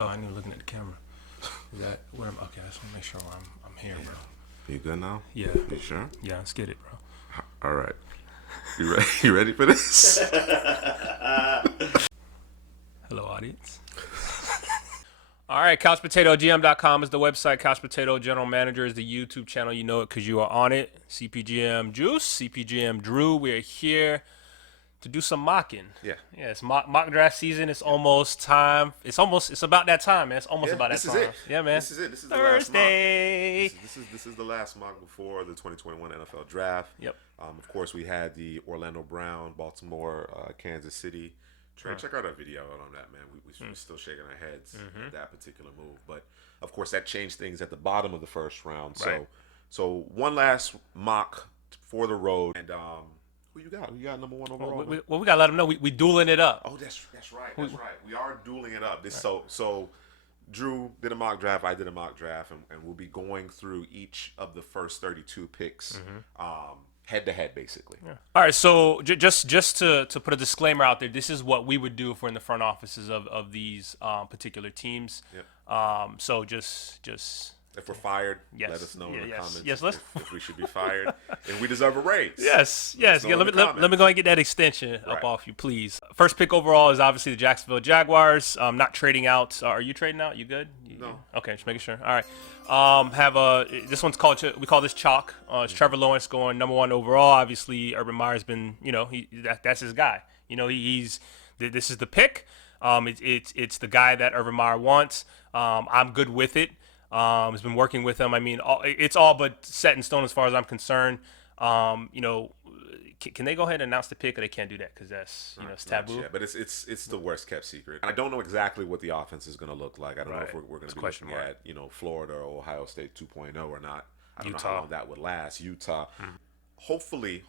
Oh, I knew looking at the camera. Is that where I'm? Okay, I just want to make sure I'm here, bro. You good now? Yeah. You sure? Yeah, let's get it, bro. All right. You ready? You ready for this? Hello, audience. All right, CouchPotatoGM.com is the website. Couch Potato General Manager is the YouTube channel. You know it because you are on it. CPGM Juice, CPGM Drew. We are here to do some mocking. Yeah. Yeah, it's mock draft season. It's almost time. It's about that time, man. It's almost about that this time. is it. Yeah, man. This is it. This is Thursday. the last mock. This is the last mock before the 2021 NFL Draft. Yep. Of course, we had the Orlando Brown, Baltimore, Kansas City. Check out our video on that, man. We're still shaking our heads at that particular move. But, of course, that changed things at the bottom of the first round. Right. So one last mock for the road. And who you got? Who you got number one overall? We gotta let them know we dueling it up. Oh, that's right. That's right. We are dueling it up. So Drew did a mock draft. I did a mock draft, and we'll be going through each of the first 32 picks, head to head, basically. Yeah. All right. So just to put a disclaimer out there, this is what we would do if we're in the front offices of these particular teams. Yep. So just. If we're fired, Yes. let us know in the comments. Yes, if we should be fired, and we deserve a raise. Yes. Let Yeah, let me go and get that extension up off you, please. First pick overall is obviously the Jacksonville Jaguars. Not trading out. Are you trading out? You good? No. Okay, just making sure. All right. This one's called. We call this chalk. It's Trevor Lawrence going number one overall. Obviously, Urban Meyer's been. That's his guy. This is the pick. It's the guy that Urban Meyer wants. I'm good with it. Has been working with them. I mean, it's all but set in stone as far as I'm concerned. Can they go ahead and announce the pick, or they can't do that because that's it's taboo? Yeah, but it's the worst kept secret. I don't know exactly what the offense is going to look like. I don't know if we're going to be looking at Florida or Ohio State 2.0 or not. I don't know how long that would last. Utah. Hopefully,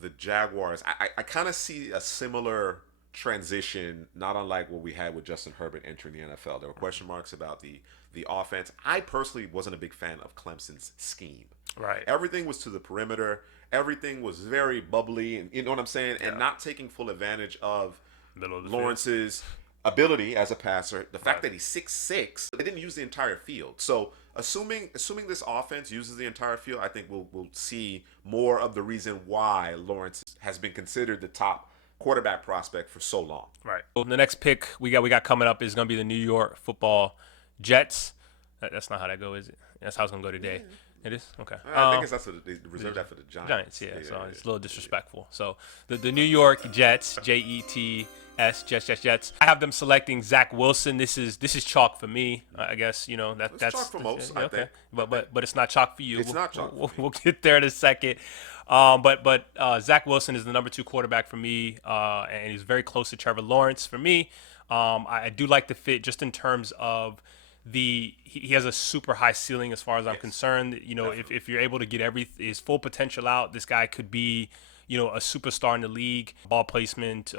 the Jaguars. I kind of see a similar transition, not unlike what we had with Justin Herbert entering the NFL. There were question marks about the offense. I personally wasn't a big fan of Clemson's scheme. Right. Everything was to the perimeter. Everything was very bubbly, and you know what I'm saying, and not taking full advantage of Lawrence's ability as a passer. The fact that he's 6'6", they didn't use the entire field. So assuming this offense uses the entire field, I think we'll see more of the reason why Lawrence has been considered the top quarterback prospect for so long. Right. Well, the next pick we got coming up is going to be the New York Football Jets. That's not how that goes, is it? That's how it's going to go today. It is? Okay. I think that's what they reserved that for the Giants. So it's a little disrespectful. So the New York Jets, Jets, Jets. I have them selecting Zach Wilson. This is chalk for me. I guess that's chalk for most. Yeah, I think. But it's not chalk for you. It's not chalk. We'll get there in a second. But Zach Wilson is the number 2 quarterback for me, and he's very close to Trevor Lawrence for me. I do like the fit just in terms of he has a super high ceiling as far as I'm concerned. If you're able to get his full potential out, this guy could be a superstar in the league. Ball placement,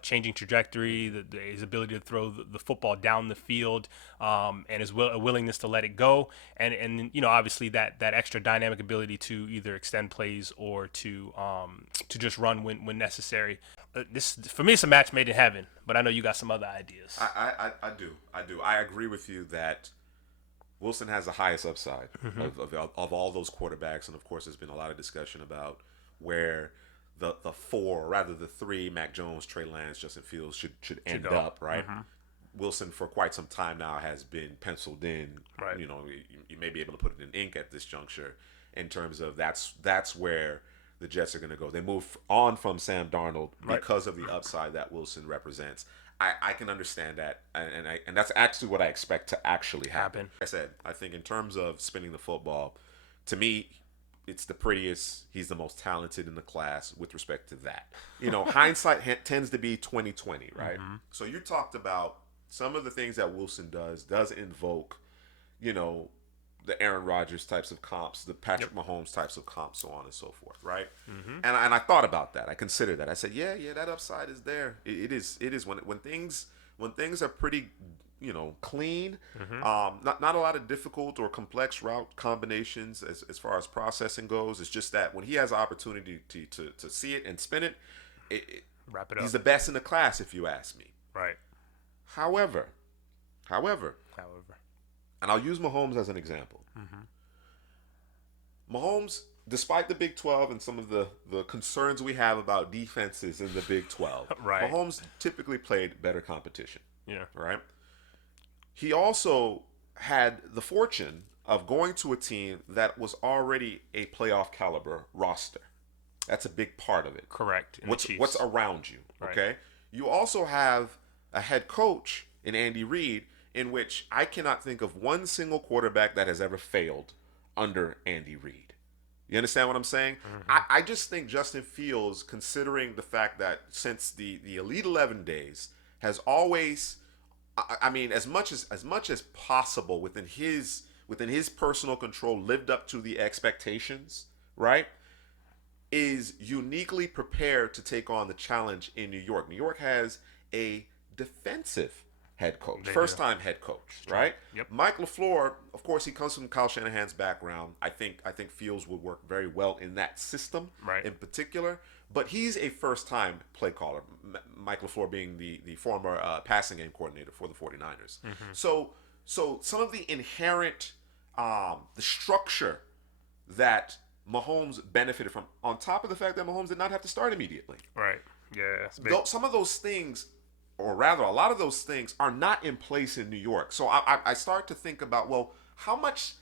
changing trajectory, his ability to throw the football down the field, and his willingness to let it go, and obviously that extra dynamic ability to either extend plays or to just run when necessary. This for me, it's a match made in heaven. But I know you got some other ideas. I do. I agree with you that Wilson has the highest upside of all those quarterbacks, and of course, there's been a lot of discussion about where the 4, or rather the 3, Mac Jones, Trey Lance, Justin Fields should end up, right? Wilson for quite some time now has been penciled in. Right. You may be able to put it in ink at this juncture in terms of that's where the Jets are going to go. They move on from Sam Darnold because of the upside that Wilson represents. I can understand that, and that's actually what I expect to actually happen. Like I said, I think in terms of spinning the football, to me, it's the prettiest. He's the most talented in the class with respect to that. Hindsight tends to be 20/20, right? So you talked about some of the things that Wilson does invoke, the Aaron Rodgers types of comps, the Patrick Mahomes types of comps, so on and so forth, right? And I thought about that. I considered that. I said, yeah, that upside is there. It is when things are pretty, clean. Not a lot of difficult or complex route combinations as far as processing goes. It's just that when he has the opportunity to see it and spin it, wrap it up. He's the best in the class, if you ask me. Right. However, However, and I'll use Mahomes as an example. Mahomes, despite the Big 12 and some of the concerns we have about defenses in the Big 12, Right. Mahomes typically played better competition. Yeah. Right? He also had the fortune of going to a team that was already a playoff caliber roster. That's a big part of it. Correct. What's around you, Right. okay? You also have a head coach in Andy Reid in which I cannot think of one single quarterback that has ever failed under Andy Reid. You understand what I'm saying? I just think Justin Fields, considering the fact that since the Elite 11 days, has always, I mean, as much as possible within his personal control, lived up to the expectations, right? Is uniquely prepared to take on the challenge in New York. New York has a defensive head coach, first-time head coach, right? Yep. Mike LaFleur, of course, he comes from Kyle Shanahan's background. I think Fields would work very well in that system, Right. in particular. But he's a first-time play caller. Mike LaFleur being the former passing game coordinator for the 49ers. So some of the inherent the structure that Mahomes benefited from, on top of the fact that Mahomes did not have to start immediately. Right. Yeah. Some of those things, or rather a lot of those things, are not in place in New York. So I start to think about, well, how much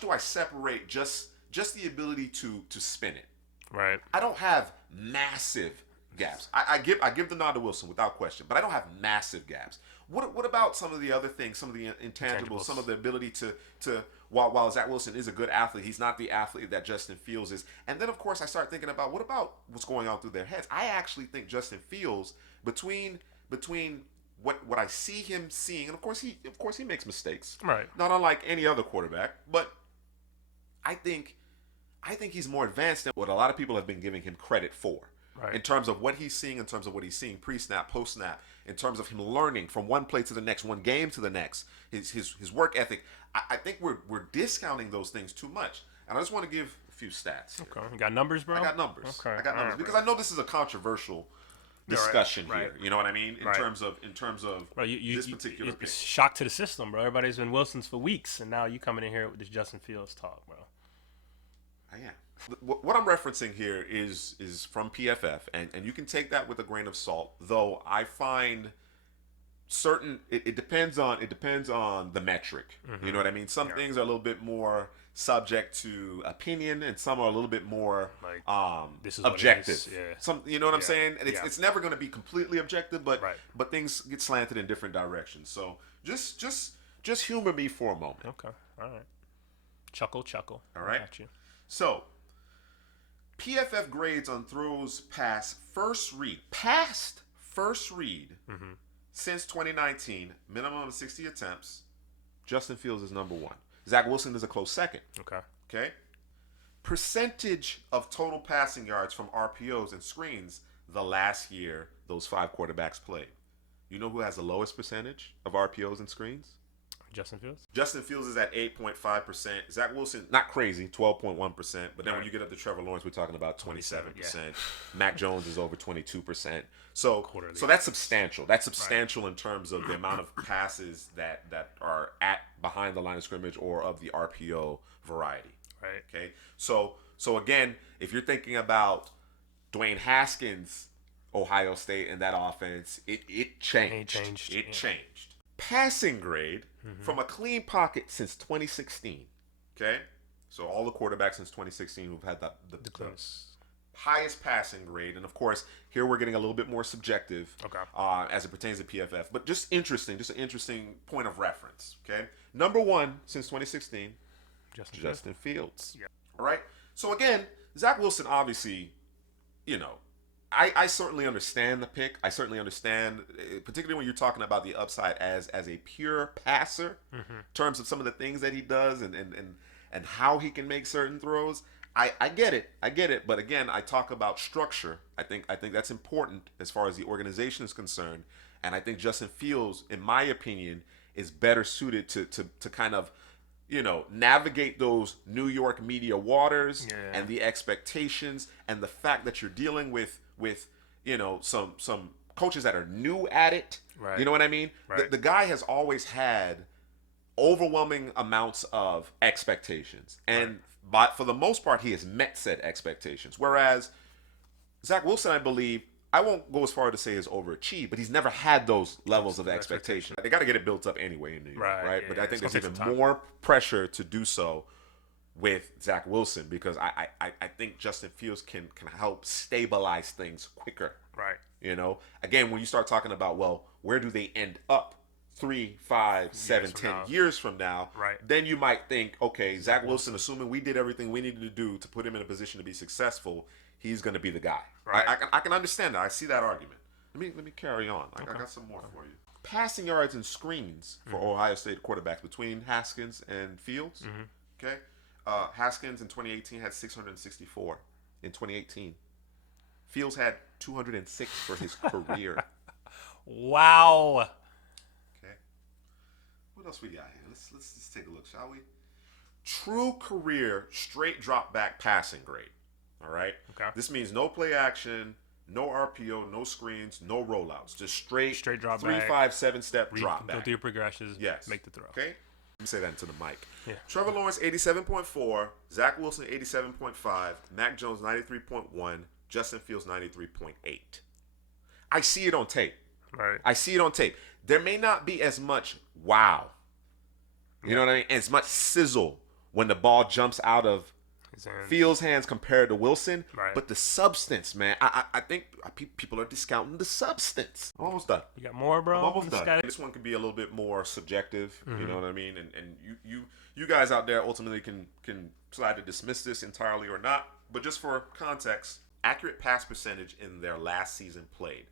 do I separate just the ability to spin it? Right. I don't have massive gaps. I give the nod to Wilson without question, but I don't have massive gaps. What about some of the other things, some of the intangibles, some of the ability to while Zach Wilson is a good athlete, he's not the athlete that Justin Fields is. And then of course I start thinking about what about what's going on through their heads. I actually think Justin Fields, between what I see him seeing, and of course he makes mistakes. Right. Not unlike any other quarterback, but I think he's more advanced than what a lot of people have been giving him credit for. Right. In terms of what he's seeing, in terms of what he's seeing pre-snap, post-snap, in terms of him learning from one play to the next, one game to the next, his work ethic. I think we're discounting those things too much. And I just want to give a few stats here. Okay. You got numbers, bro? I got numbers. Okay. I got numbers because I know this is a controversial discussion here. You know what I mean? In terms of Bro, this particular pick. It's shock to the system, bro. Everybody's been Wilson's for weeks, and now you coming in here with this Justin Fields talk, bro. I am. What I'm referencing here is from PFF, and you can take that with a grain of salt. Though I find certain it depends on the metric. You know what I mean? Some things are a little bit more subject to opinion, and some are a little bit more this is objective. Yeah. Some, you know what I'm saying? And it's never going to be completely objective, but but things get slanted in different directions. So just humor me for a moment. Okay. All right. Chuckle. All right. I got you. So, PFF grades on throws past first read since 2019, minimum of 60 attempts. Justin Fields is number one. Zach Wilson is a close second. Okay. Percentage of total passing yards from RPOs and screens the last year those five quarterbacks played. You know who has the lowest percentage of RPOs and screens? Justin Fields? Justin Fields is at 8.5%. Zach Wilson, not crazy, 12.1%. But then when you get up to Trevor Lawrence, we're talking about 27%. Mac Jones is over 22%. So that's substantial. That's substantial in terms of the amount of passes that are at behind the line of scrimmage or of the RPO variety. Right. Okay. So again, if you're thinking about Dwayne Haskins, Ohio State, and that offense, it changed. It changed. Passing grade from a clean pocket since 2016. Okay? So all the quarterbacks since 2016 who've had the highest passing grade. And of course, here we're getting a little bit more subjective as it pertains to PFF. But just an interesting point of reference. Okay? Number one since 2016, Justin Fields. Yeah. All right? So again, Zach Wilson obviously, I certainly understand the pick. I certainly understand, particularly when you're talking about the upside as a pure passer, in terms of some of the things that he does and how he can make certain throws. I get it. But again, I talk about structure. I think that's important as far as the organization is concerned. And I think Justin Fields, in my opinion, is better suited to kind of, navigate those New York media waters and the expectations and the fact that you're dealing with some coaches that are new at it Right. You know what I mean? Right. The guy has always had overwhelming amounts of expectations, and for the most part, he has met said expectations. Whereas Zach Wilson, I believe, I won't go as far to say is overachieved, but he's never had those levels of expectation. They got to get it built up anyway in New York, right? Yeah, but I think there's even time. more pressure to do so with Zach Wilson because I think Justin Fields can help stabilize things quicker. Right. You know, again, when you start talking about, well, where do they end up 3, 5, 7, 10 years from now? Right. Then you might think, okay, Zach Wilson, assuming we did everything we needed to do to put him in a position to be successful, he's going to be the guy. Right. I can understand that. I see that argument. Let me carry on. I got some more for you. Passing yards and screens for Ohio State quarterbacks between Haskins and Fields. Okay. Haskins in 2018 had 664 in 2018. Fields had 206 for his career. Wow. Okay. What else we got here? Let's just take a look, shall we? True career straight drop back passing grade. All right. Okay. This means no play action, no RPO, no screens, no rollouts. Just straight drop 3, back. 5, 7 step drop Go back. through your progressions. Yes. Make the throw. Okay. Let me say that into the mic. Yeah. Trevor Lawrence 87.4, Zach Wilson 87.5, Mac Jones 93.1, Justin Fields 93.8. I see it on tape. Right. I see it on tape. There may not be as much wow. You know what I mean? As much sizzle when the ball jumps out of Fields' hands compared to Wilson. Right. But the substance, man, I think people are discounting the substance. I'm almost done. You got more, bro? I'm almost done. This one could be a little bit more subjective. You know what I mean? And you guys out there ultimately can decide to dismiss this entirely or not. But just for context, accurate pass percentage in their last season played.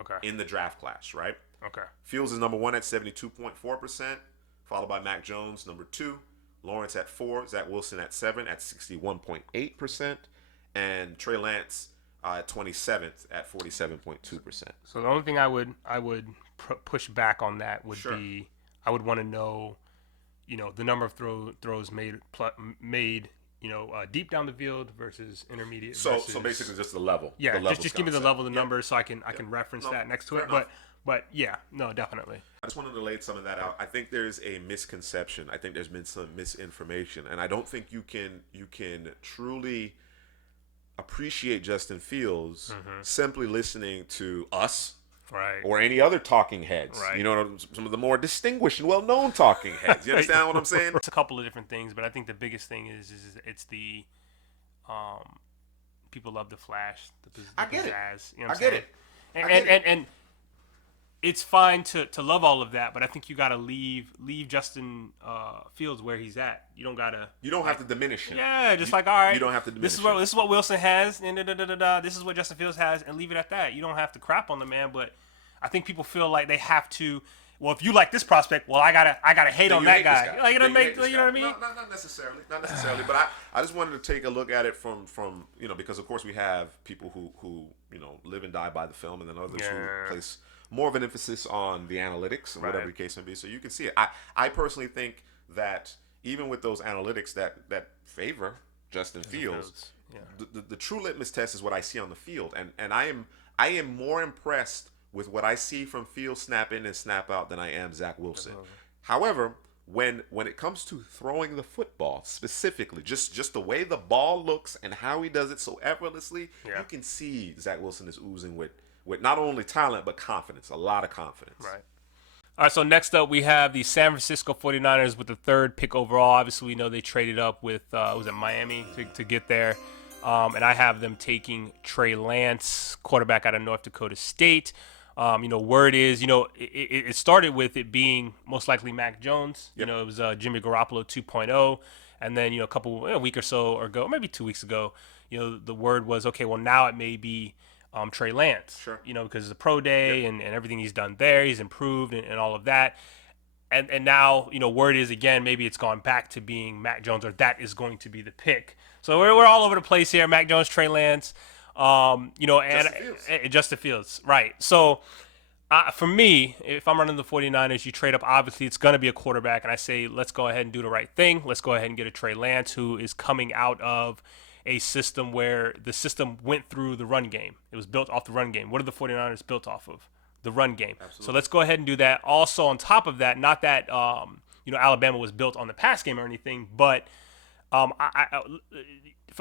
Okay. In the draft class, right? Okay. Fields is number 1 at 72.4%, followed by Mac Jones, number 2. Lawrence at 4, Zach Wilson at 7 at 61.8%, and Trey Lance at 27th at 47.2%. So the only thing I would push back on that would be I would want to know, the number of throws made, deep down the field versus intermediate. So basically just the level. Yeah, the level just give me the level, the numbers, so I can reference No, that next to it. enough. But yeah, no, definitely. I just wanted to lay some of that out. I think there's a misconception. I think there's been some misinformation, and I don't think you can truly appreciate Justin Fields simply listening to us. Right. Or any other talking heads. Right. Some of the more distinguished and well-known talking heads. You understand what I'm saying? It's a couple of different things, but I think the biggest thing is it's the people love the flash, the I get it. pizzazz. You know I what I'm get saying? it. And it's fine to love all of that, but I think you got to leave Justin Fields where he's at. You don't have to diminish him. Yeah, just all right. You don't have to diminish this is what Wilson has, and this is what Justin Fields has, and leave it at that. You don't have to crap on the man, but I think people feel like they have to. Well, if you like this prospect, well, I gotta hate on that guy. Like, you know what I mean? No, not necessarily. But I just wanted to take a look at it from because of course we have people who live and die by the film, and then others who place more of an emphasis on the analytics and whatever the case may be. So you can see it. I personally think that even with those analytics that favor Justin Fields, the true litmus test is what I see on the field, and I am more impressed with what I see from Fields snap in and snap out than I am Zach Wilson. However, when it comes to throwing the football specifically, just the way the ball looks and how he does it so effortlessly, you can see Zach Wilson is oozing with not only talent but confidence, a lot of confidence. Right. All right, so next up we have the San Francisco 49ers with the 3rd pick overall. Obviously, we know they traded up with was it Miami to get there. And I have them taking Trey Lance, quarterback out of North Dakota State. Word is, it started with it being most likely Mac Jones. Yep. It was Jimmy Garoppolo 2.0. And then, a week or so ago, maybe 2 weeks ago, the word was, okay, well, now it may be Trey Lance. Sure. Because it's a pro day and everything he's done there. He's improved and all of that. And now, word is, again, maybe it's gone back to being Mac Jones, or that is going to be the pick. So we're all over the place here. Mac Jones, Trey Lance. Justin Fields, right. So for me, if I'm running the 49ers, you trade up, obviously it's going to be a quarterback, and I say let's go ahead and do the right thing. Let's go ahead and get a Trey Lance who is coming out of a system where the system went through the run game. It was built off the run game. What are the 49ers built off of? the run game. Absolutely. So let's go ahead and do that. Also, on top of that, not that Alabama was built on the pass game or anything, but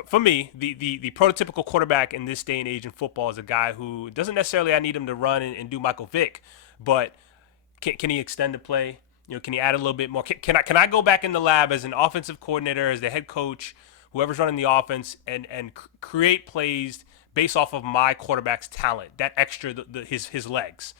for me, the prototypical quarterback in this day and age in football is a guy who doesn't necessarily I need him to run and do Michael Vick, but can he extend the play? Can he add a little bit more? Can I go back in the lab as an offensive coordinator, as the head coach, whoever's running the offense, and create plays based off of my quarterback's talent, that extra his legs,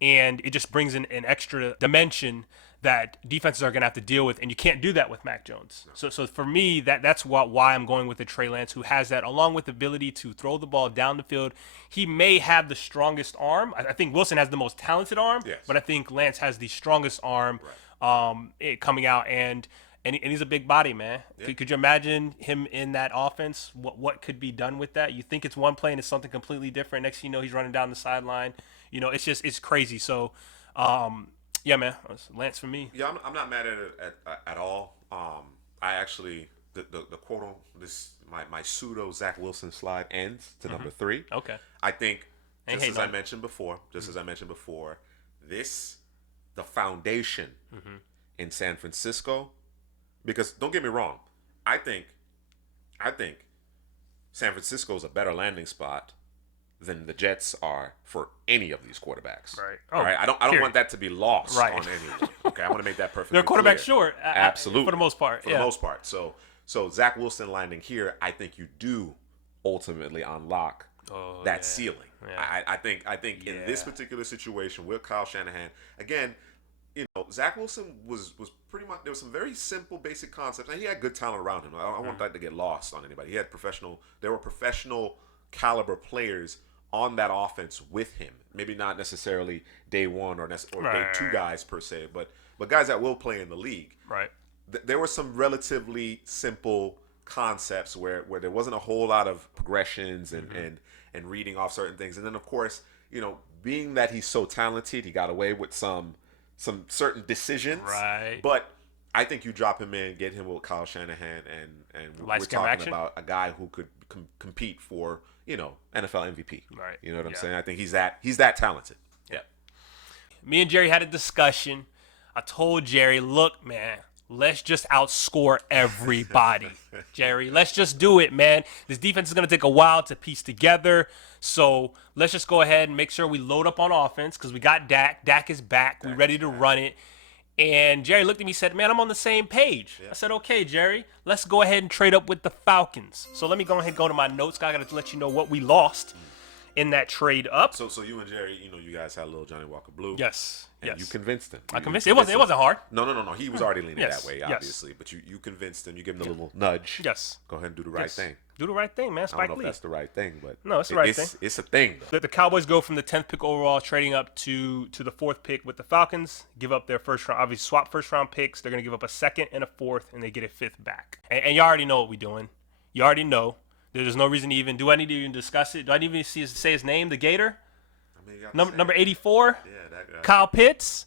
and it just brings in an extra dimension that defenses are going to have to deal with, and you can't do that with Mac Jones. So for me, that's why I'm going with the Trey Lance, who has that, along with the ability to throw the ball down the field. He may have the strongest arm. I think Wilson has the most talented arm, yes, but I think Lance has the strongest arm coming out, and he's a big body, man. Yeah. Could you imagine him in that offense? What could be done with that? You think it's one play and it's something completely different. Next thing you know, he's running down the sideline. It's crazy. So, yeah, man, Lance for me. Yeah, I'm not mad at it at all. I actually the quote on this my pseudo Zach Wilson slide ends to number 3. Okay. I think as I mentioned before, the foundation in San Francisco, because don't get me wrong, I think San Francisco is a better landing spot than the Jets are for any of these quarterbacks. Right. All right. I don't want that to be lost on anyone. Okay. I want to make that perfectly They're quarterback clear. short. Absolutely. For the most part. For the most part. So Zach Wilson landing here, I think you do ultimately unlock that ceiling. Yeah. I think in this particular situation with Kyle Shanahan, again, Zach Wilson was pretty much, there was some very simple, basic concepts, and he had good talent around him. I don't want that to get lost on anybody. There were professional caliber players on that offense with him. Maybe not necessarily day one or day two guys per se, but guys that will play in the league. Right. There were some relatively simple concepts where there wasn't a whole lot of progressions and reading off certain things. And then of course, being that he's so talented, he got away with some certain decisions. Right. But I think you drop him in, get him with Kyle Shanahan, and we're talking about a guy who could compete for NFL MVP. Right. You know what I'm saying? I think he's that talented. Yeah. Me and Jerry had a discussion. I told Jerry, look, man, let's just outscore everybody. Jerry, let's just do it, man. This defense is going to take a while to piece together. So let's just go ahead and make sure we load up on offense because we got Dak. Dak is back. We're ready to run it. And Jerry looked at me and said, man, I'm on the same page. Yeah. I said, okay, Jerry, let's go ahead and trade up with the Falcons. So let me go ahead and go to my notes. I got to let you know what we lost in that trade up. So you and Jerry, you guys had a little Johnny Walker Blue. Yes. And you convinced him. I convinced him. It wasn't hard. No. He was already leaning that way, obviously. But you convinced him. You gave him a little nudge. Yes. Go ahead and do the right thing. Do the right thing, man. Spike I don't know Lee. if that's the right thing, but no, it's the right thing. It's a thing. The Cowboys go from the 10th pick overall, trading up to the 4th pick with the Falcons. Give up their first round. Obviously, swap first round picks. They're going to give up a 2nd and a 4th, and they get a 5th back. And you already know what we're doing. You already know. There's no reason to even. Do I need to even discuss it? Do I need to even say his name, the Gator? Number 84. Yeah, that guy. Kyle Pitts.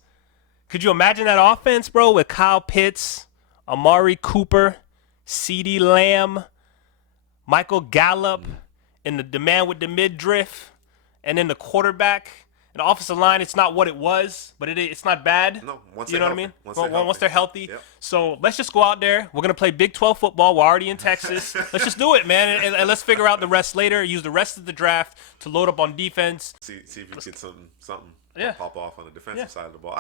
Could you imagine that offense, bro, with Kyle Pitts, Amari Cooper, CeeDee Lamb, Michael Gallup, and the man with the midriff, and then the quarterback. And the offensive line, it's not what it was, but it's not bad. No, once you know healthy. what I mean? Once they're healthy. Yep. So let's just go out there. We're going to play Big 12 football. We're already in Texas. Let's just do it, man. And let's figure out the rest later. Use the rest of the draft to load up on defense. See if you get something pop off on the defensive side of the ball.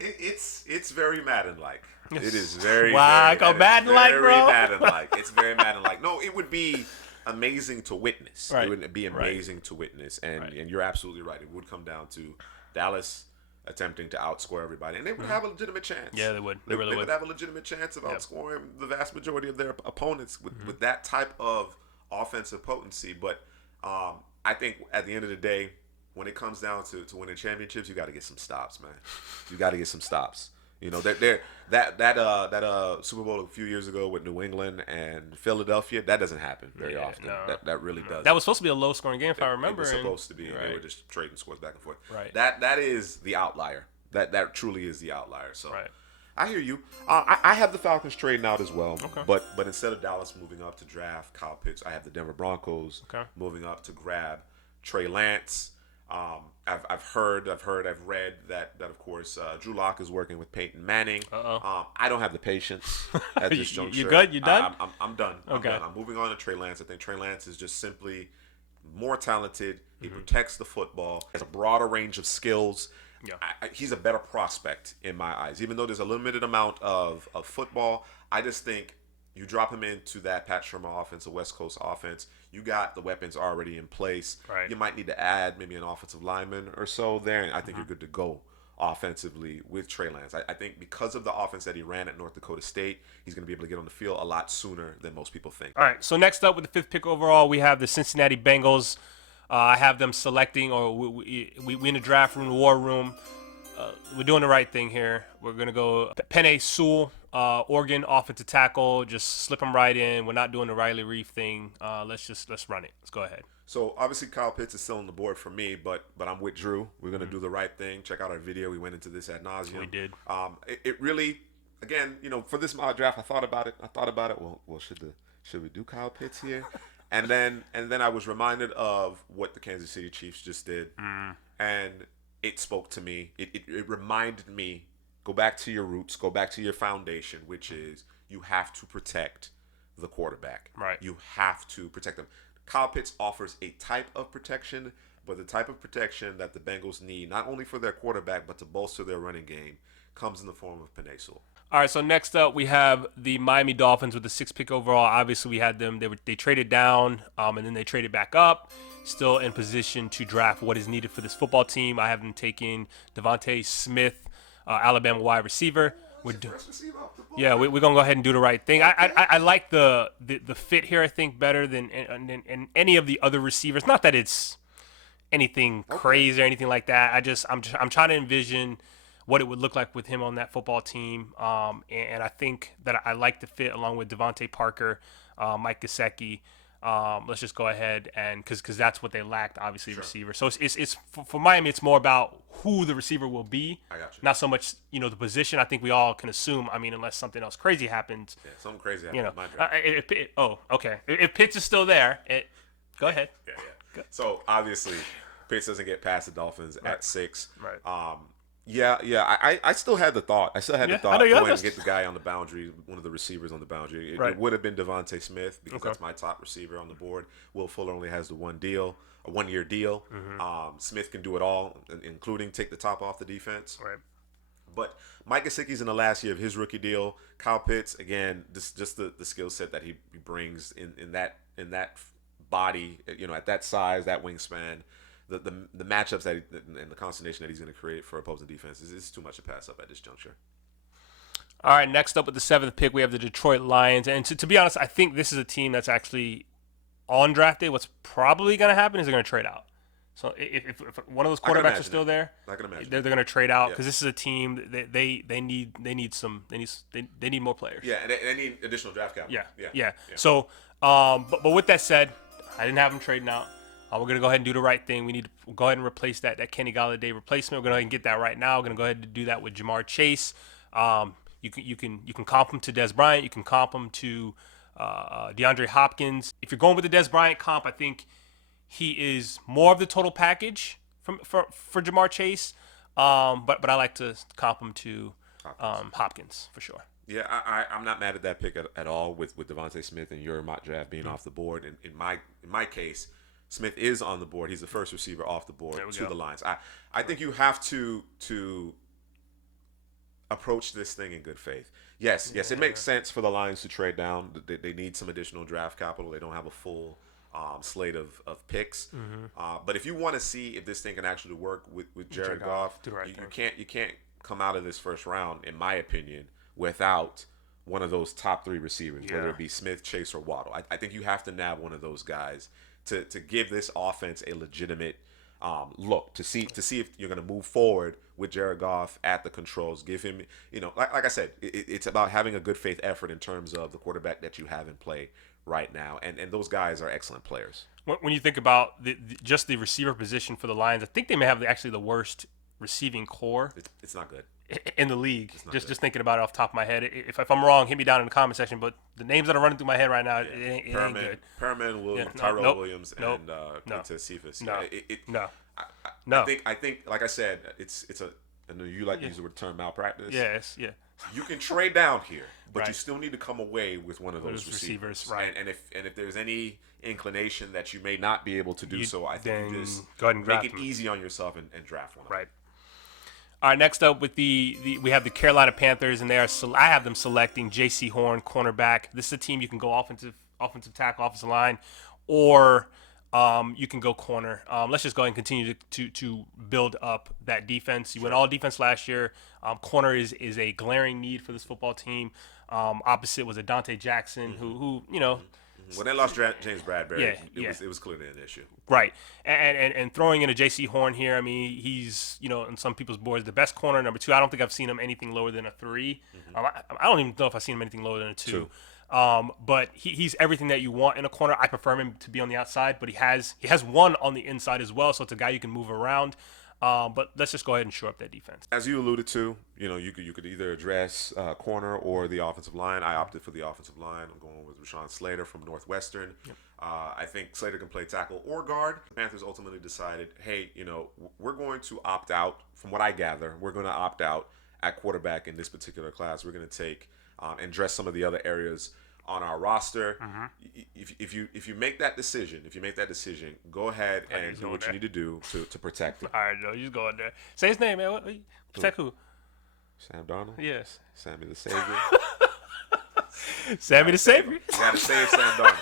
It's very Madden-like. It is very, wow, very Madden-like, bro. Madden-like. It's very Madden-like. No, it would be amazing to witness. Right. It would be amazing to witness. And you're absolutely right. It would come down to Dallas attempting to outscore everybody. And they would have a legitimate chance. Yeah, they would. They really would. They would have a legitimate chance of outscoring the vast majority of their opponents with that type of offensive potency. But I think at the end of the day, when it comes down to winning championships, you got to get some stops, man. You got to get some stops. That Super Bowl a few years ago with New England and Philadelphia, that doesn't happen very often. No. That really does. That was supposed to be a low-scoring game, if I remember. It was supposed to be. Right. They were just trading scores back and forth. Right. That is the outlier. That truly is the outlier. So right. I hear you. I have the Falcons trading out as well. Okay. But instead of Dallas moving up to draft Kyle Pitts, I have the Denver Broncos moving up to grab Trey Lance. I've read that of course Drew Lock is working with Peyton Manning. I don't have the patience at this juncture. You good? You done? I'm done. Okay. I'm done. I'm moving on to Trey Lance. I think Trey Lance is just simply more talented. He protects the football. Has a broader range of skills. Yeah. He's a better prospect in my eyes. Even though there's a limited amount of football, I just think you drop him into that Pat Shermer offense, a West Coast offense. You got the weapons already in place. Right. You might need to add maybe an offensive lineman or so there, and I think you're good to go offensively with Trey Lance. I think because of the offense that he ran at North Dakota State, he's going to be able to get on the field a lot sooner than most people think. All right, so next up with the 5th pick overall, we have the Cincinnati Bengals. I have them selecting, or we in the draft room, the war room. We're doing the right thing here. We're going to go Penei Sewell, Oregon offensive tackle. Just slip him right in. We're not doing the Riley Reef thing. Let's run it. Let's go ahead. So obviously Kyle Pitts is still on the board for me, but I'm with Drew. We're going to do the right thing. Check out our video. We went into this ad nauseum. We did. It really, again, for this mock draft, I thought about it. Well, should we do Kyle Pitts here? And then I was reminded of what the Kansas City Chiefs just did, and it spoke to me. It reminded me, go back to your roots, go back to your foundation, which is you have to protect the quarterback. Right. You have to protect them. Kyle Pitts offers a type of protection, but the type of protection that the Bengals need, not only for their quarterback, but to bolster their running game, comes in the form of Penei Sewell. All right, so next up we have the Miami Dolphins with the 6th pick overall. Obviously, we had them. They traded down, and then they traded back up. Still in position to draft what is needed for this football team. I have them taking Devontae Smith, Alabama wide receiver. We're gonna go ahead and do the right thing. I like the fit here. I think better than any of the other receivers. Not that it's anything crazy or anything like that. I'm trying to envision what it would look like with him on that football team. And I think that I like the fit along with Devontae Parker, Mike Gesicki. Let's just go ahead and because that's what they lacked, obviously, receiver. So it's for Miami, it's more about who the receiver will be. I got you. Not so much the position. I think we all can assume. I mean, unless something else crazy happens. Yeah, something crazy happened in my draft. Okay. If Pitts is still there, go ahead. Yeah. So obviously, Pitts doesn't get past the Dolphins at 6. Right. I still had the thought. I know going and get the guy on the boundary, one of the receivers on the boundary. It would have been Devontae Smith because that's my top receiver on the board. Will Fuller only has the 1-year deal. Smith can do it all, including take the top off the defense. Right. But Mike Gesicki's in the last year of his rookie deal. Kyle Pitts, again, just the skill set that he brings in that body, at that size, that wingspan. The matchups and the consternation that he's going to create for opposing defenses is too much to pass up at this juncture. All right, next up with the 7th pick, we have the Detroit Lions. And to be honest, I think this is a team that's actually on draft day. What's probably going to happen is they're going to trade out. So if one of those quarterbacks are still there, they're going to trade out because this is a team that they need more players. Yeah, and they need additional draft capital. Yeah. So, but with that said, I didn't have them trading out. We're going to go ahead and do the right thing. We need to go ahead and replace that Kenny Golladay replacement. We're going to go ahead and get that right now. We're going to go ahead and do that with Jamar Chase. You can comp him to Dez Bryant. You can comp him to DeAndre Hopkins. If you're going with the Dez Bryant comp, I think he is more of the total package for Jamar Chase. But I like to comp him to Hopkins for sure. Yeah, I'm not mad at that pick at all with Devontae Smith and your mock draft being off the board. And in my case, Smith is on the board. He's the first receiver off the board to the Lions. I think you have to approach this thing in good faith. Yes, it makes sense for the Lions to trade down. They need some additional draft capital. They don't have a full slate of picks. But if you want to see if this thing can actually work with Jared Goff, you can't come out of this first round, in my opinion, without one of those top 3 receivers, whether it be Smith, Chase, or Waddle. I think you have to nab one of those guys to give this offense a legitimate look, to see if you're going to move forward with Jared Goff at the controls. Give him, like I said, it's about having a good faith effort in terms of the quarterback that you have in play right now, and those guys are excellent players. When you think about just the receiver position for the Lions, I think they may have actually the worst receiving core. It's not good in the league. Just thinking about it off the top of my head. If I'm wrong, hit me down in the comment section. But the names that are running through my head right now, it ain't good. Perriman, Tyrell Williams, and Quintez Cephas. No. I think, like I said, it's a. I know you like to use the term malpractice. Yes. Yeah. You can trade down here, but you Right. still need to come away with one of those receivers. Right. And if there's any inclination that you may not be able to do so, I think you then just go ahead and make draft it him. easy on yourself and draft one. Right. All right, next up with we have the Carolina Panthers, and I have them selecting J.C. Horn, cornerback. This is a team you can go offensive tackle, offensive line, or you can go corner. Let's just go ahead and continue to build up that defense. You went all defense last year. Corner is a glaring need for this football team. Opposite was a Dante Jackson, who When they lost James Bradbury, Yeah. it was clearly an issue. right. And throwing in a J.C. Horn here, I mean, he's, on some people's boards, the best corner, number 2. I don't think I've seen him anything lower than a 3. I don't even know if I've seen him anything lower than a 2. But he's everything that you want in a corner. I prefer him to be on the outside, but he has one on the inside as well, so it's a guy you can move around. But let's just go ahead and shore up that defense. As you alluded to, you could either address corner or the offensive line. I opted for the offensive line. I'm going with Rashawn Slater from Northwestern. Yep. I think Slater can play tackle or guard. The Panthers ultimately decided, hey, we're going to opt out. From what I gather, we're going to opt out at quarterback in this particular class. We're going to take and address some of the other areas on our roster. If you make that decision, go ahead and do what you need to do to protect it. All right, Joe, you just go in there. Say his name, man. Protect who? Sam Darnold? Yes. Sammy the Savior. Sammy the Savior. We got to save Sam Darnold.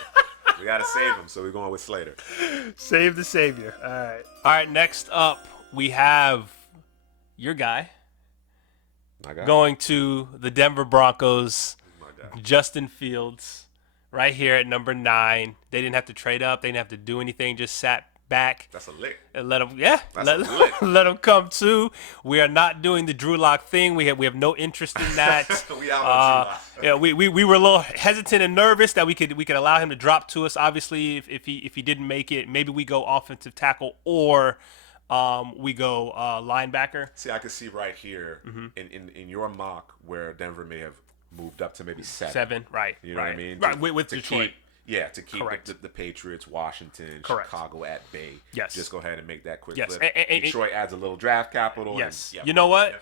We got to save him, so we're going with Slater. Save the Savior. All right. All right, next up, we have your guy going to the Denver Broncos, Justin Fields, right here at number 9. They didn't have to trade up. They didn't have to do anything. Just sat back. That's a lick. And let them, let them come too. We are not doing the Drew Lock thing. We have no interest in that. We out on Drew Lock. We were a little hesitant and nervous that we could allow him to drop to us. Obviously, if he didn't make it, maybe we go offensive tackle or we go linebacker. See, I could see right here in your mock where Denver may have moved up to maybe 7. 7, right? You know what I mean? Right, with Detroit. To keep the Patriots, Washington, Correct. Chicago at bay. Yes. Just go ahead and make that quick Yes. flip. Detroit adds a little draft capital. Yes. And, You know what?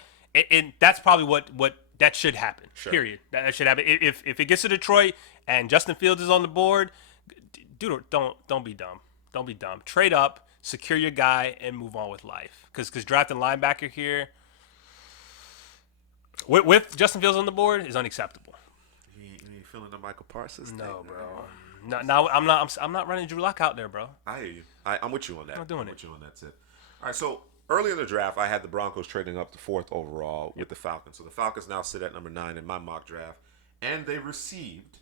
And that's probably what that should happen. Sure. Period. That should happen. If it gets to Detroit and Justin Fields is on the board, dude, don't be dumb. Don't be dumb. Trade up, secure your guy, and move on with life. Because drafting linebacker here with Justin Fields on the board is unacceptable. You feeling the Michael Parsons? No, bro. No, I'm not running Drew Lock out there, bro. I hear you. I'm with you on that. I'm doing it. With you on that tip. All right, so early in the draft, I had the Broncos trading up to 4th overall with the Falcons. So the Falcons now sit at number 9 in my mock draft, and they received,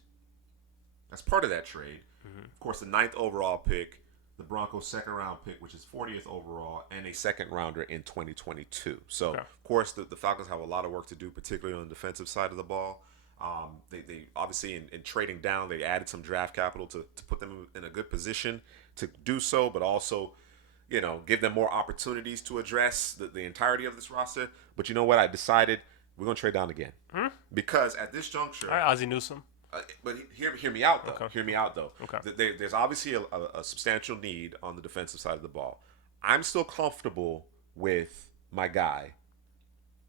as part of that trade, of course, the 9th overall pick, the Broncos' 2nd round pick, which is 40th overall, and a 2nd rounder in 2022. So, Of course, the Falcons have a lot of work to do, particularly on the defensive side of the ball. They obviously in trading down, they added some draft capital to put them in a good position to do so, but also, give them more opportunities to address the entirety of this roster. But you know what? I decided we're going to trade down again because at this juncture, all right, Ozzie Newsome. But hear me out though. Okay. Hear me out though. Okay. There's obviously a substantial need on the defensive side of the ball. I'm still comfortable with my guy,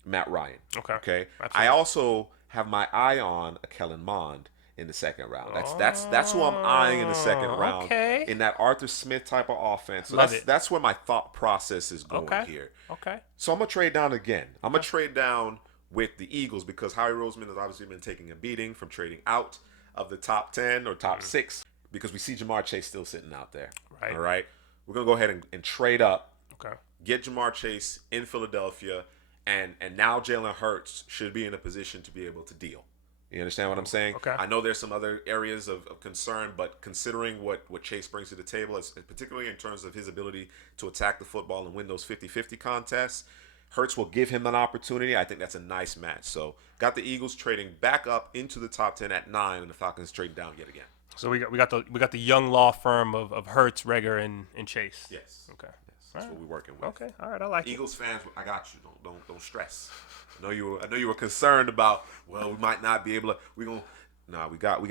Matt Ryan. Okay. Absolutely. I also have my eye on a Kellen Mond in the 2nd round. That's who I'm eyeing in the 2nd round in that Arthur Smith type of offense. So that's where my thought process is going here. Okay. So I'm gonna trade down again. I'm gonna trade down with the Eagles because Howie Roseman has obviously been taking a beating from trading out of the top 10 or top 6 because we see Jamar Chase still sitting out there. Right. All right. We're gonna go ahead and trade up. Okay. Get Jamar Chase in Philadelphia. And now Jalen Hurts should be in a position to be able to deal. You understand what I'm saying? Okay. I know there's some other areas of concern, but considering what Chase brings to the table, particularly in terms of his ability to attack the football and win those 50-50 contests, Hurts will give him an opportunity. I think that's a nice match. So got the Eagles trading back up into the top 10 at 9, and the Falcons trading down yet again. So we got the young law firm of Hurts, Reagor, and Chase. Yes. Okay. That's what we're working with. Okay, all right, I like Eagles fans, I got you. Don't stress. I know you were concerned about. Well, we might not be able to. We got him.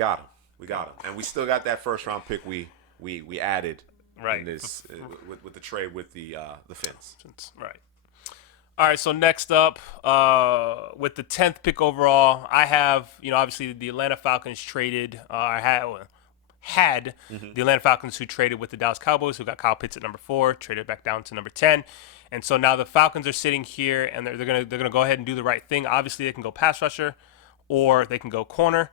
We got him, and we still got that 1st round pick we added Right. in this with the trade with the Finns. Right. All right, so next up, with the 10th pick overall, I have, obviously the Atlanta Falcons traded, had the Atlanta Falcons who traded with the Dallas Cowboys, who got Kyle Pitts at number 4, traded back down to number 10. And so now the Falcons are sitting here, and they're gonna go ahead and do the right thing. Obviously, they can go pass rusher, or they can go corner.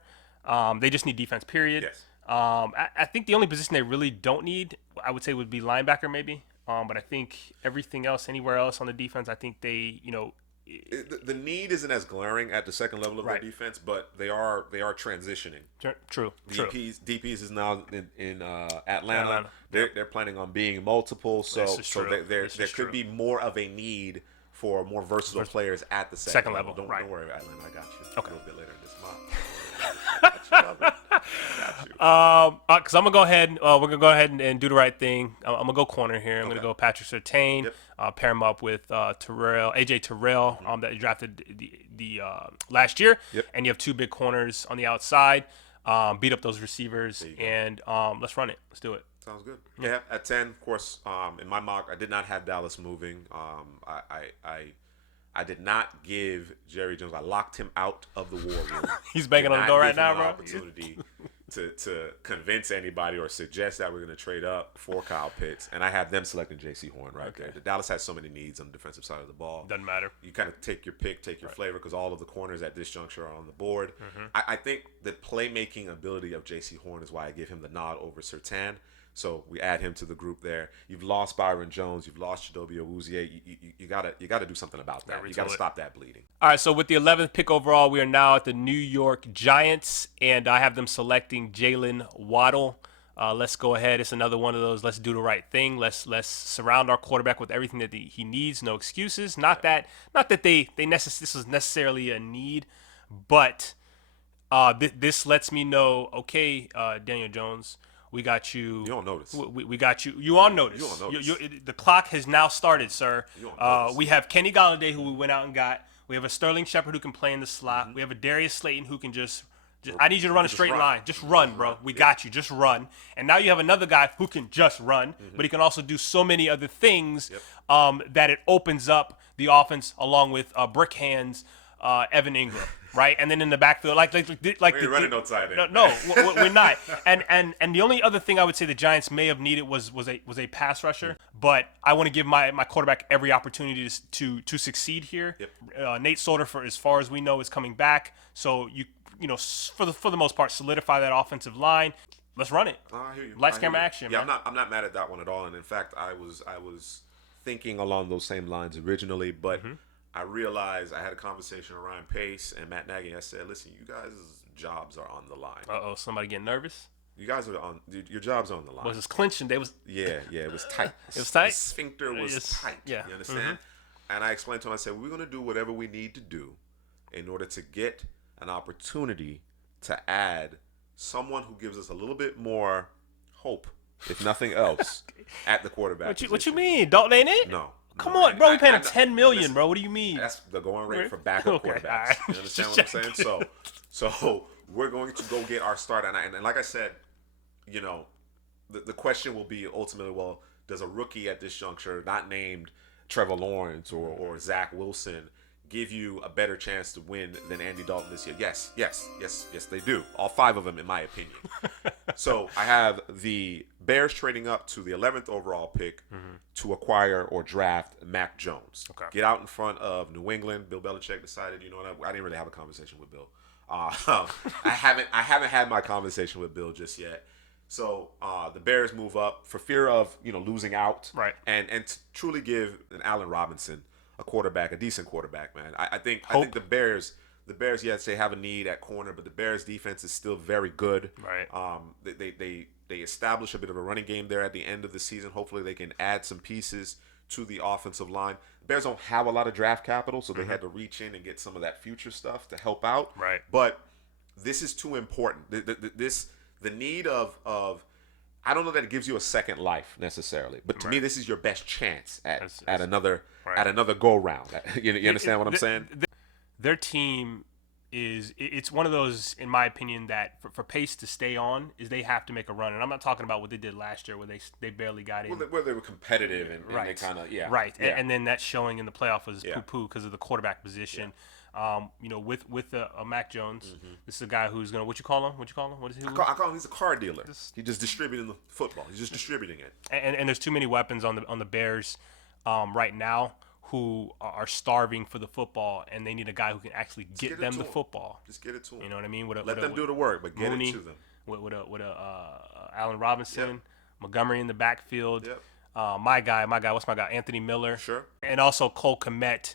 They just need defense, period. Yes. I think the only position they really don't need, I would say, would be linebacker, maybe. But I think everything else, anywhere else on the defense, I think they, The need isn't as glaring at the second level of Right. their defense, but they are transitioning. True. DPs is now in Atlanta. They're planning on being multiple, so there could be more of a need for more versatile players at the second level. Don't worry, Atlanta, I got you. Okay. A little bit later this month. I got you. Because I'm gonna go ahead. We're gonna go ahead and do the right thing. I'm gonna go corner here. I'm gonna go Patrick Surtain. Yep. Pair him up with AJ Terrell, that you drafted the last year. Yep. And you have 2 big corners on the outside. Beat up those receivers, and let's run it. Let's do it. Sounds good. Yeah, at 10, of course, in my mock, I did not have Dallas moving. I did not give Jerry Jones. I locked him out of the war room. He's banging on the door right now, bro. Opportunity to convince anybody or suggest that we're going to trade up for Kyle Pitts, and I have them selecting J.C. Horn there. The Dallas has so many needs on the defensive side of the ball. Doesn't matter. You kind of take your pick, take your flavor, because all of the corners at this juncture are on the board. I think the playmaking ability of J.C. Horn is why I give him the nod over Surtain. So we add him to the group there. You've lost Byron Jones. You've lost Chidobe Awuzie. You gotta do something about that. You gotta stop that bleeding. All right, so with the 11th pick overall, we are now at the New York Giants, and I have them selecting Jalen Waddle. Let's go ahead. It's another one of those. Let's do the right thing. Let's surround our quarterback with everything that he needs. No excuses. Not that this is necessarily a need, but this lets me know. Okay, Daniel Jones. We got you. You don't notice. We got you. You on notice. You on notice. The clock has now started, sir. You on notice. We have Kenny Galladay, who we went out and got. We have a Sterling Shepard who can play in the slot. We have a Darius Slayton who can just I need you to run a straight line. Just run, bro. We got you. Just run. And now you have another guy who can just run, but he can also do so many other things that it opens up the offense along with brick hands, Evan Ingram. Right, and then in the backfield, like we're running no tight end. No, we're not. And the only other thing I would say the Giants may have needed was a pass rusher. But I want to give my quarterback every opportunity to succeed here. Yep. Nate Solder, for as far as we know, is coming back. So for the most part, solidify that offensive line. Let's run it. I hear you. Lights, camera, action. Yeah, man. I'm not mad at that one at all. And in fact, I was thinking along those same lines originally, but. I realized I had a conversation with Ryan Pace and Matt Nagy. I said, listen, you guys' jobs are on the line. Uh-oh, somebody getting nervous? You guys are your jobs are on the line. Was this clinching? Yeah, it was tight. It was tight? The sphincter was tight. Yeah. You understand? And I explained to him, I said, we're going to do whatever we need to do in order to get an opportunity to add someone who gives us a little bit more hope, if nothing else, at the quarterback position. What you mean? Dalton ain't it? No. Come on, bro. We paying him $10 million, listen, bro. What do you mean? That's the going rate for backup quarterbacks. Right. You understand what I'm saying? So we're going to go get our start. And like I said, the question will be ultimately, well, does a rookie at this juncture, not named Trevor Lawrence or Zach Wilson, give you a better chance to win than Andy Dalton this year? Yes, they do. All 5 of them, in my opinion. So I have the Bears trading up to the 11th overall pick to acquire or draft Mac Jones. Okay. Get out in front of New England. Bill Belichick decided, I didn't really have a conversation with Bill. I haven't had my conversation with Bill just yet. So the Bears move up for fear of losing out, right? And to truly give an Allen Robinson a decent quarterback, man. I think the Bears, yes, they have a need at corner, but the Bears defense is still very good. Right. They establish a bit of a running game there at the end of the season. Hopefully they can add some pieces to the offensive line. The Bears don't have a lot of draft capital, so they had to reach in and get some of that future stuff to help out. Right. But this is too important. The need of I don't know that it gives you a second life necessarily, but to me this is your best chance at another go round. You understand what I'm saying? Their team it's one of those, in my opinion, that for Pace to stay on is they have to make a run. And I'm not talking about what they did last year where they barely got in. Where they were competitive and Right. they kind of Right. Yeah. And then that showing in the playoff was poo-poo because of the quarterback position. With Mac Jones, this is a guy who's gonna what you call him? What is he? I call him. He's a car dealer. He's just distributing the football. He's just distributing it. And there's too many weapons on the Bears right now who are starving for the football, and they need a guy who can actually get them the football. Just get it to them. You know what I mean? Let them do the work, but get Mooney, it to them. With Allen Robinson, Montgomery in the backfield. Yep. My guy, what's my guy? Anthony Miller. Sure. And also Cole Kmet.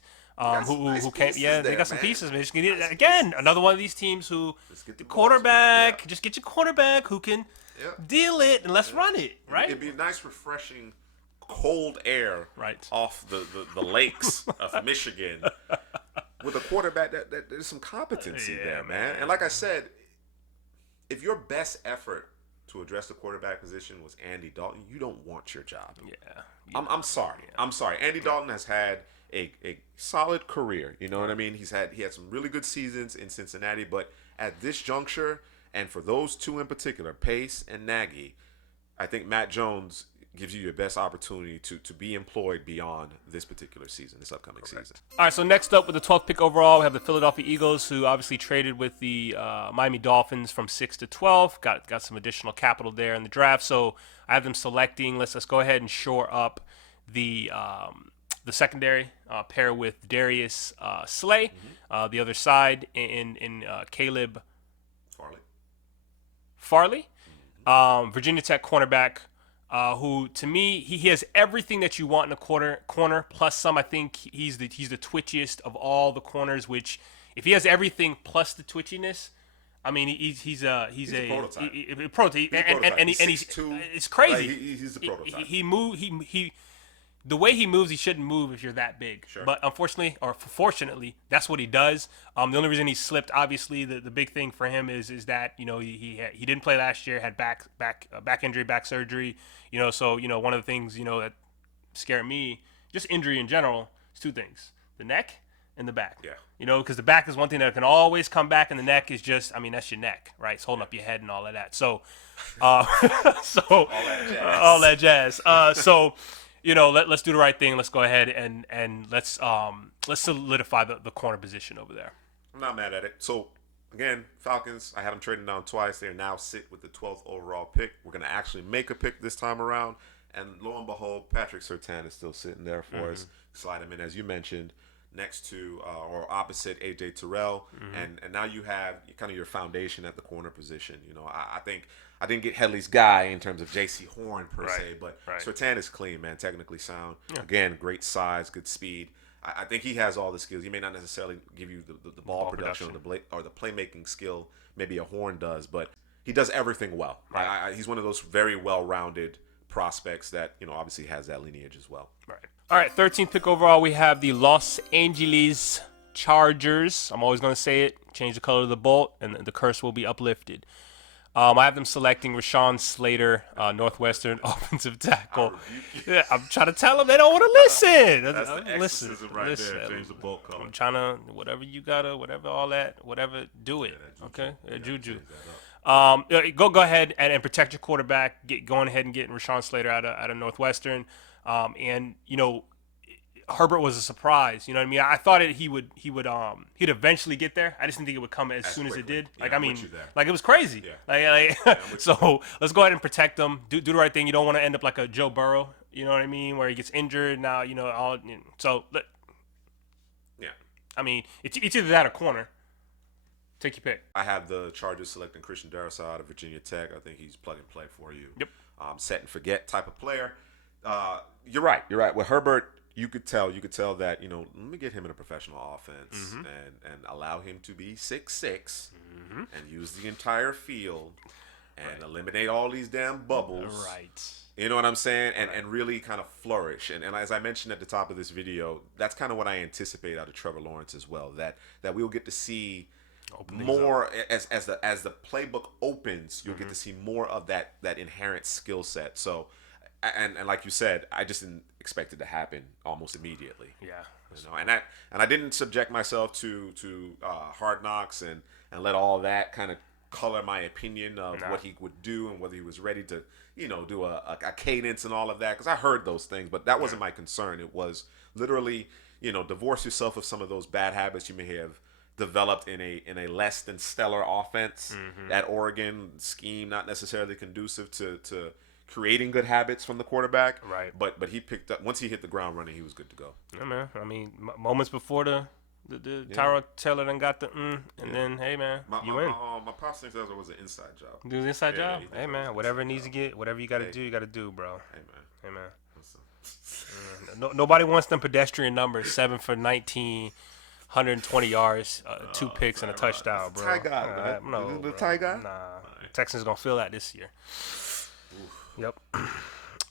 Who came? Yeah, they got some pieces, man. Again, another one of these teams who the quarterback. Just get your quarterback who can deal it and let's run it. Right. It'd be a nice, refreshing, cold air off the lakes of Michigan with a quarterback that there's some competency there, man. And like I said, if your best effort to address the quarterback position was Andy Dalton, you don't want your job. Yeah. I'm sorry. I'm sorry. Andy Dalton has had a solid career. You know what I mean? He had some really good seasons in Cincinnati, but at this juncture, and for those two in particular, Pace and Nagy, I think Matt Jones gives you your best opportunity to be employed beyond this particular season, this upcoming season. All right, so next up with the 12th pick overall, we have the Philadelphia Eagles, who obviously traded with the Miami Dolphins from 6 to 12. Got some additional capital there in the draft, so I have them selecting. Let's go ahead and shore up the secondary, pair with Darius Slay. The other side in Caleb Farley. Virginia Tech cornerback, who to me he has everything that you want in a corner plus some. I think he's the twitchiest of all the corners. Which if he has everything plus the twitchiness, I mean he's a prototype. And it's crazy. Like he's a prototype. He the way he moves, he shouldn't move if you're that big. Sure. But unfortunately, or fortunately, that's what he does. The only reason he slipped, obviously, the big thing for him is that he didn't play last year, had back injury, back surgery. So one of the things that scared me, just injury in general, is two things: the neck and the back. Yeah. Because the back is one thing that can always come back, and the neck is just, that's your neck, right? It's holding up your head and all of that. So, all that jazz. So. Let's do the right thing. Let's go ahead and let's solidify the corner position over there. I'm not mad at it. So again, Falcons, I had them trading down twice. They now sit with the 12th overall pick. We're gonna actually make a pick this time around, and lo and behold, Patrick Surtain is still sitting there for us. Slide him in, as you mentioned, next to or opposite AJ Terrell, and now you have kind of your foundation at the corner position. I think I didn't get Headley's guy in terms of J.C. Horn per se, but Surtain is clean, man, technically sound. Yeah. Again, great size, good speed. I think he has all the skills. He may not necessarily give you the ball production or the playmaking skill maybe a Horn does, but he does everything well. Right. He's one of those very well-rounded prospects that obviously has that lineage as well. Right. All right, 13th pick overall, we have the Los Angeles Chargers. I'm always going to say it. Change the color of the bolt, and the curse will be uplifted. I have them selecting Rashawn Slater, Northwestern offensive tackle. Yeah, I'm trying to tell them they don't want to listen. That's the exorcism right there. Change the bolt color. I'm trying to, whatever you gotta, whatever, do it. Okay? Juju. Go ahead and protect your quarterback. Going ahead and getting Rashawn Slater out of Northwestern. Herbert was a surprise. You know what I mean? I thought he'd eventually get there. I just didn't think it would come as soon quickly. as it did. Yeah, it was crazy. Yeah. So let's go ahead and protect him. Do the right thing. You don't want to end up like a Joe Burrow. You know what I mean? Where he gets injured now. It's either that or corner. Take your pick. I have the Chargers selecting Christian Darrisaw out of Virginia Tech. I think he's plug and play for you. Yep. Set and forget type of player. You're right. With Herbert, you could tell that, let me get him in a professional offense and allow him to be 6'6" and use the entire field and eliminate all these damn bubbles. Right. You know what I'm saying? And really kind of flourish. And as I mentioned at the top of this video, that's kind of what I anticipate out of Trevor Lawrence as well. That we'll get to see more as the playbook opens, you'll get to see more of that inherent skill set. So and like you said, I just didn't expect it to happen almost immediately. Yeah. And I didn't subject myself to Hard Knocks and let all that kind of color my opinion of what he would do and whether he was ready to do a cadence and all of that, because I heard those things, but that wasn't my concern. It was literally divorce yourself of some of those bad habits you may have developed in a less than stellar offense at Oregon scheme, not necessarily conducive to creating good habits from the quarterback. Right. But he picked up once he hit the ground running, he was good to go. Yeah, man. I mean, moments before the Tyrod Taylor then got the and then hey man, you win. My pops thinks that was an inside job. Do the inside job. Hey man, whatever it needs to get, whatever you got to do, you got to do, bro. Hey man. Nobody wants them pedestrian numbers. 7 for 19, 120 yards, 2 picks and a touchdown, bro. Ty guy, man. No, the Ty guy. Nah, Texans gonna feel that this year. Yep.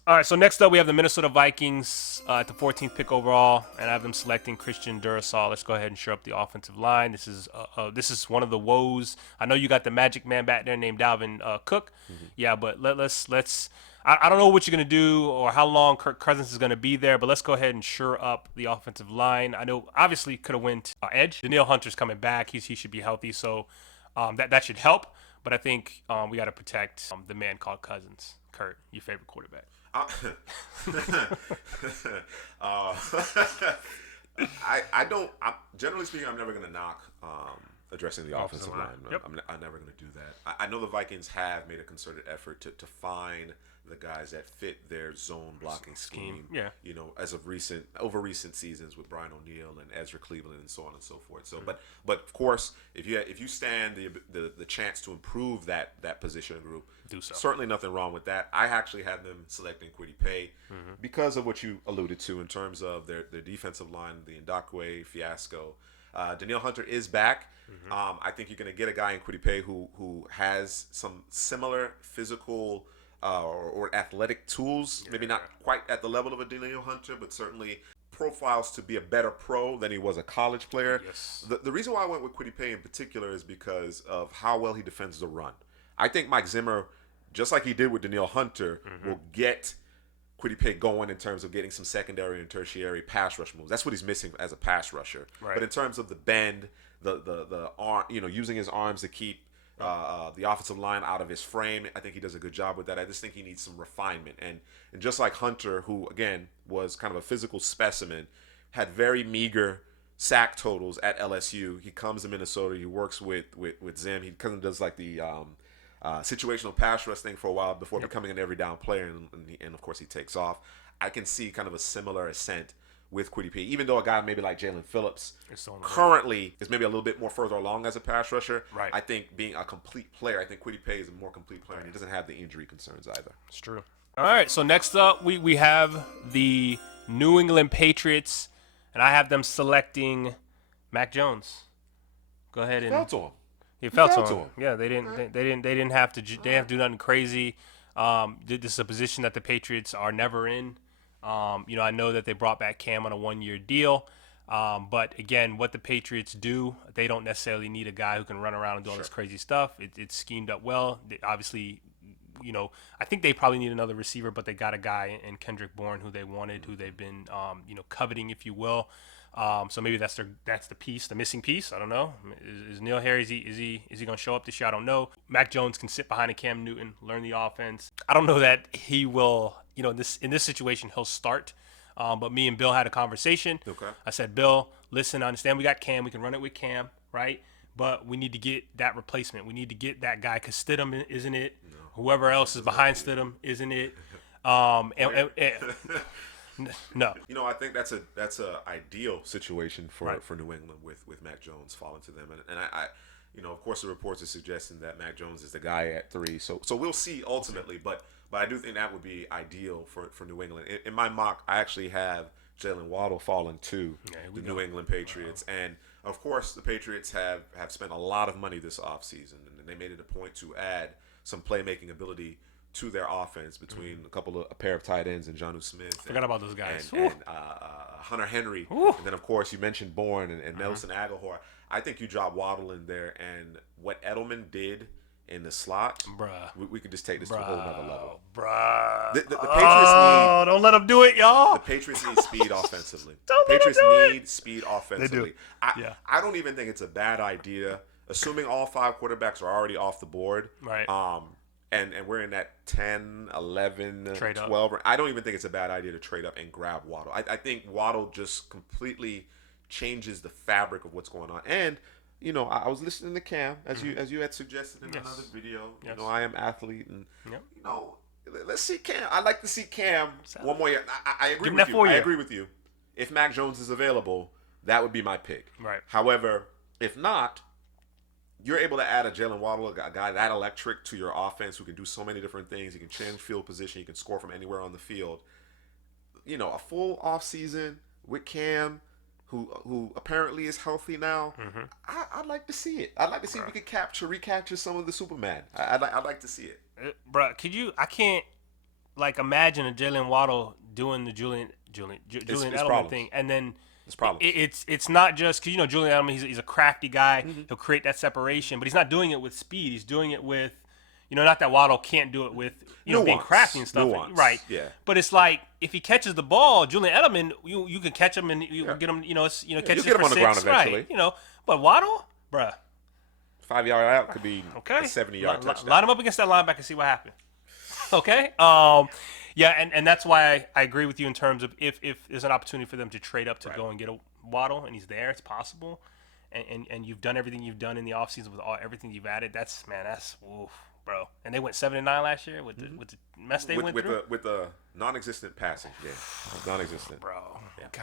All right, so next up we have the Minnesota Vikings at the 14th pick overall, and I have them selecting Christian Durasol. Let's go ahead and shore up the offensive line. This is one of the woes. I know you got the magic man back there named Dalvin Cook. Yeah, but let's. I don't know what you're gonna do or how long Kirk Cousins is gonna be there, but let's go ahead and shore up the offensive line. I know obviously could have went edge. Danielle Hunter's coming back. He should be healthy, so that should help. But I think we got to protect the man called Cousins. Kurt, your favorite quarterback. I don't. Generally speaking, I'm never going to knock addressing the offensive line. Yep. I'm never going to do that. I know the Vikings have made a concerted effort to find the guys that fit their zone blocking scheme. Yeah. As of over recent seasons with Brian O'Neill and Ezra Cleveland and so on and so forth. So, but of course, if you stand the chance to improve that position group, do so. Certainly nothing wrong with that. I actually had them selecting Kwity Paye because of what you alluded to in terms of their defensive line, the Ndakwe fiasco. Danielle Hunter is back. I think you're going to get a guy in Kwity Paye who has some similar physical or athletic tools, maybe not quite at the level of a Danielle Hunter, but certainly profiles to be a better pro than he was a college player. Yes. The reason why I went with Kwity Paye in particular is because of how well he defends the run. I think Mike Zimmer, just like he did with Danielle Hunter, will get Kwity Paye going in terms of getting some secondary and tertiary pass rush moves. That's what he's missing as a pass rusher. Right. But in terms of the bend, the arm, using his arms to keep the offensive line out of his frame, I think he does a good job with that. I just think he needs some refinement. And just like Hunter, who again was kind of a physical specimen, had very meager sack totals at LSU. He comes to Minnesota. He works with Zim. He kind of does like the situational pass rush thing for a while before becoming an every down player, and of course he takes off. I can see kind of a similar ascent with Kwity Paye, even though a guy maybe like Jalen Phillips currently is maybe a little bit more further along as a pass rusher. Right. I think being a complete player, I think Kwity Paye is a more complete player, and he doesn't have the injury concerns either. It's true. All right, so next up we have the New England Patriots, and I have them selecting Mac Jones. Go ahead and Fell to him. He fell to him. Yeah, they didn't have to do nothing crazy. This is a position that the Patriots are never in. I know that they brought back Cam on a 1-year deal, but again, what the Patriots do, they don't necessarily need a guy who can run around and do all this crazy stuff. It's schemed up well. Obviously, I think they probably need another receiver, but they got a guy in Kendrick Bourne who they wanted, who they've been coveting, if you will. So maybe that's the piece, the missing piece. I don't know. Is Neil Harry, is he going to show up this year? I don't know. Mac Jones can sit behind a Cam Newton, learn the offense. I don't know that he will, in this situation, he'll start. But me and Bill had a conversation. Okay. I said, Bill, listen, I understand we got Cam. We can run it with Cam, right? But we need to get that replacement. We need to get that guy because Stidham isn't it. No. Whoever else is behind Stidham isn't it. No. I think that's a ideal situation for New England with Mac Jones falling to them, and I of course the reports are suggesting that Mac Jones is the guy at 3. So we'll see ultimately, but I do think that would be ideal for New England. In my mock, I actually have Jalen Waddle falling to the New England Patriots, and of course the Patriots have spent a lot of money this offseason, and they made it a point to add some playmaking ability to their offense between a pair of tight ends and Jonnu Smith. Forgot about those guys. And Hunter Henry. Ooh. And then, of course, you mentioned Bourne and Nelson Aguilar. I think you drop Waddle in there, and what Edelman did in the slot, Bruh. we could just take this to a whole nother level. Bruh. The Patriots need. Don't let them do it, y'all. The Patriots need speed offensively. Don't The let 'em Patriots do it. need speed offensively. Yeah. I don't even think it's a bad idea, assuming all 5 quarterbacks are already off the board. Right. And we're in that 10, 11, Trade 12. I don't even think it's a bad idea to trade up and grab Waddle. I think Waddle just completely changes the fabric of what's going on. And you know, I was listening to Cam as you had suggested in another video. Yes. You know, I am athlete, and Yep. you know, let's see Cam. I'd like to see Cam one more year. I agree Give him with that you. 4 I year. agree with you. If Mac Jones is available, that would be my pick. Right. However, if not, you're able to add a Jalen Waddle, a guy that electric to your offense who can do so many different things. He can change field position. He can score from anywhere on the field. You know, a full offseason with Cam, who apparently is healthy now. Mm-hmm. I'd like to see it. I'd like to see if we could recapture some of the Superman. I'd like to see it. Bruh, could you? I can't like imagine a Jalen Waddle doing the Julian Edelman problems. thing, and then It's problems. it's not just because Julian Edelman he's a crafty guy. Mm-hmm. He'll create that separation, but he's not doing it with speed. He's doing it with not that Waddle can't do it with being Nuance. crafty and stuff. Nuance. Right. Yeah. But it's like if he catches the ball, Julian Edelman, you can catch him and you get him. Catch you'll it get him for on the 6, ground eventually. Right. But Waddle, bruh. 5-yard out could be Okay. a 70-yard touchdown. Line him up against that linebacker and see what happens. Okay. Yeah, and that's why I agree with you in terms of if there's an opportunity for them to trade up to go and get a Waddle and he's there, it's possible. And you've done everything you've done in the offseason with everything you've added. That's oof, bro. And they went 7-9 last year with the mess they went through. With the non-existent passing game. Non-existent. Bro. Yeah. Okay.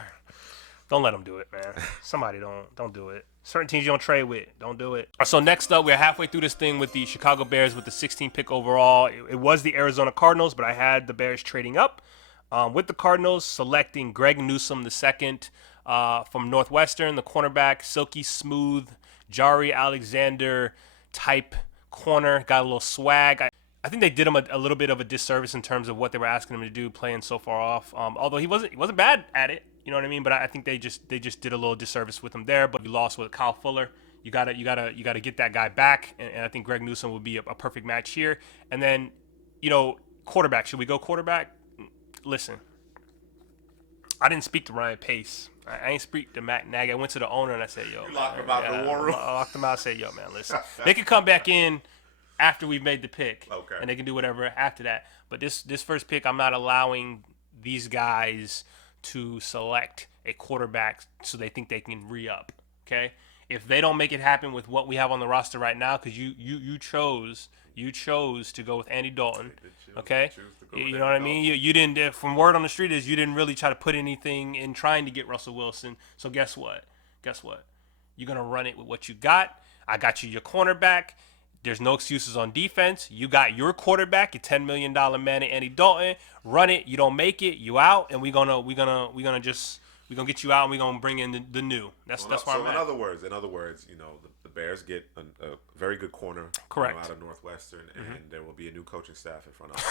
Don't let them do it, man. Somebody don't do it. Certain teams you don't trade with, don't do it. So next up, we're halfway through this thing with the Chicago Bears with the 16th pick overall. It was the Arizona Cardinals, but I had the Bears trading up with the Cardinals, selecting Greg Newsome II from Northwestern, the cornerback, silky smooth, Jari Alexander type corner, got a little swag. I think they did him a little bit of a disservice in terms of what they were asking him to do, playing so far off. Although he wasn't bad at it, you know what I mean. But I think they just did a little disservice with him there. But you lost with Kyle Fuller. You gotta get that guy back, and I think Greg Newsome would be a perfect match here. And then, quarterback. Should we go quarterback? Listen, I didn't speak to Ryan Pace. I ain't speak to Matt Nagy. I went to the owner and I said, "Yo, You locked him out the war room. I locked him out. I said, "Yo, man, listen, they can come back in after we've made the pick, Okay, and they can do whatever after that. But this first pick, I'm not allowing these guys to select a quarterback so they think they can re-up. Okay, if they don't make it happen with what we have on the roster right now, because you chose to go with Andy Dalton, okay, you know what I mean. You didn't. From word on the street is you didn't really try to put anything in trying to get Russell Wilson. So guess what? You're gonna run it with what you got. I got you your cornerback. There's no excuses on defense. You got your quarterback, your $10 million man, Andy Dalton. Run it. You don't make it, you out, and we're gonna get you out, and we're gonna bring in the new. That's why I'm at. In other words, the Bears get a very good corner, correct, out of Northwestern, and there will be a new coaching staff in front of us.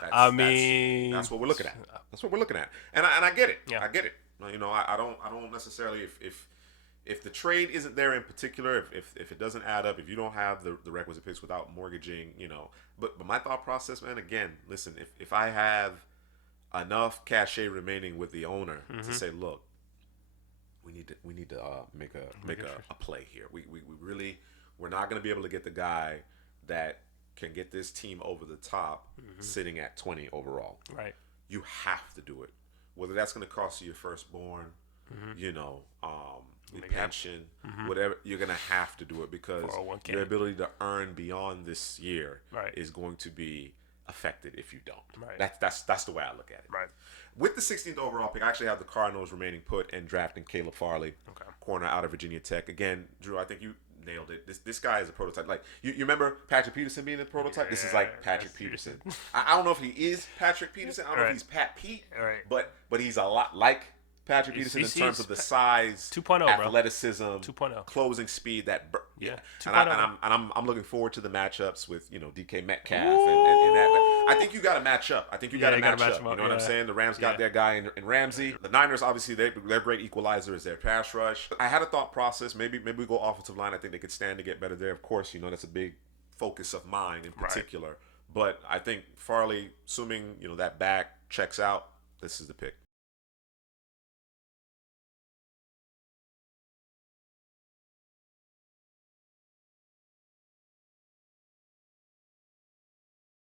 That's what we're looking at. That's what we're looking at, and I get it. Yeah. I get it. I don't necessarily if the trade isn't there in particular, if it doesn't add up, if you don't have the requisite picks without mortgaging, but my thought process, man, again, listen, if I have enough cachet remaining with the owner to say, look, we need to make a play here. We're not going to be able to get the guy that can get this team over the top sitting at 20 overall. Right. You have to do it. Whether that's going to cost you your firstborn, your pension, whatever, you're going to have to do it because 401k. Your ability to earn beyond this year right. is going to be affected if you don't. Right. That's the way I look at it. Right. With the 16th overall pick, I actually have the Cardinals remaining put and drafting Caleb Farley, corner out of Virginia Tech. Again, Drew, I think you nailed it. This guy is a prototype. Like you remember Patrick Peterson being a prototype? This is like Patrick Peterson. I don't know if he is Patrick Peterson. I don't know if he's Pat Pete. Right. But he's a lot like Patrick Peterson in terms of the size, 2.0, athleticism, 2.0, closing speed that Yeah. And, I'm looking forward to the matchups with DK Metcalf and that. I think you got to match up. I think you got to match up. You know what I'm saying? The Rams got their guy in Ramsey. The Niners obviously their great equalizer is their pass rush. I had a thought process. Maybe we go offensive line. I think they could stand to get better there. Of course, that's a big focus of mine in particular. Right. But I think Farley, assuming that back checks out, this is the pick.